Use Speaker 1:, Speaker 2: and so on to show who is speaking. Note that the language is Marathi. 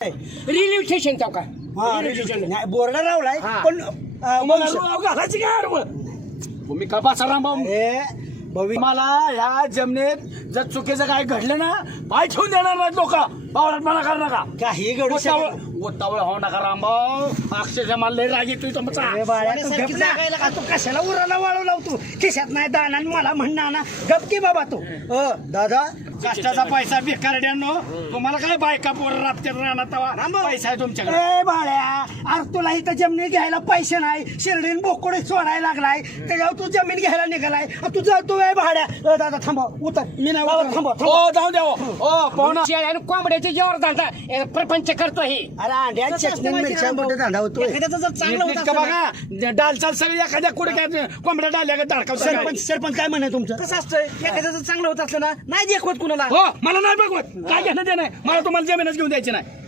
Speaker 1: रेल्वे स्टेशन चौका
Speaker 2: हा,
Speaker 1: रेल्वे स्टेशन
Speaker 2: नाही, बोर्ड लावलाय
Speaker 1: हा.
Speaker 2: पण
Speaker 3: घालायची काय अडवं तुम्ही का बसा रामभाऊ
Speaker 2: हे भविष्य
Speaker 3: मला ह्या जमिनीत जर चुकीचं काय घडलं ना पाय ठेवून देणार नाही लोक. पावलात मला कर नका.
Speaker 2: काही घडू शकत
Speaker 3: ओतावळ हो नका रामभाऊ अक्षरशः मला लय राग येतोय तुमचा
Speaker 2: अरे बाळा, तू गप ना. आ, तू? कशाला उराला वाळू लावतो? खिशात नाही दाना आणि मला म्हणणार ना गप की बाबा तू? अ, दादा
Speaker 3: कष्टाचा पैसा बेकारड्यानो तुम्हाला काय बायका पोर राबत्यात राहणार तवा पैसा आहे तुमच्याकडे.
Speaker 2: ए बाळ्या. तुला इथं जमीन घ्यायला पैसे नाही. शिर्डीन बोकोडे सोडायला लागलाय. त्याच्यावर तू जमीन घ्यायला निघालाय. तू जातो ए भाड्या. अ, दादा थांबा उतर. मी नाही उतर, थांबा थांबा.
Speaker 3: हो जाऊ द्या हो. हो पाहुणा
Speaker 1: शेळ्या आणि कोंबड्याचे जेवर धंदा हे प्रपंच करतो हे.
Speaker 2: अरे अंड्या चटणी मिरच्या कुठे धंदा होतोय.
Speaker 3: नीटनीटकं बघा डालचाल सगळी एखाद्या कुठे काय कोंबड्या डाल्या का धडकावता?
Speaker 2: सरपंच सरपंच काय म्हणे तुमचं?
Speaker 4: कसं असतंय? एखाद्याचं चांगलं होत असलं ना नाही देखवत कुणाला.
Speaker 3: हो मला नाही बघवत. काय घेणं ते नाही मला तुम्हाला जमीनच घेऊन द्यायची नाही.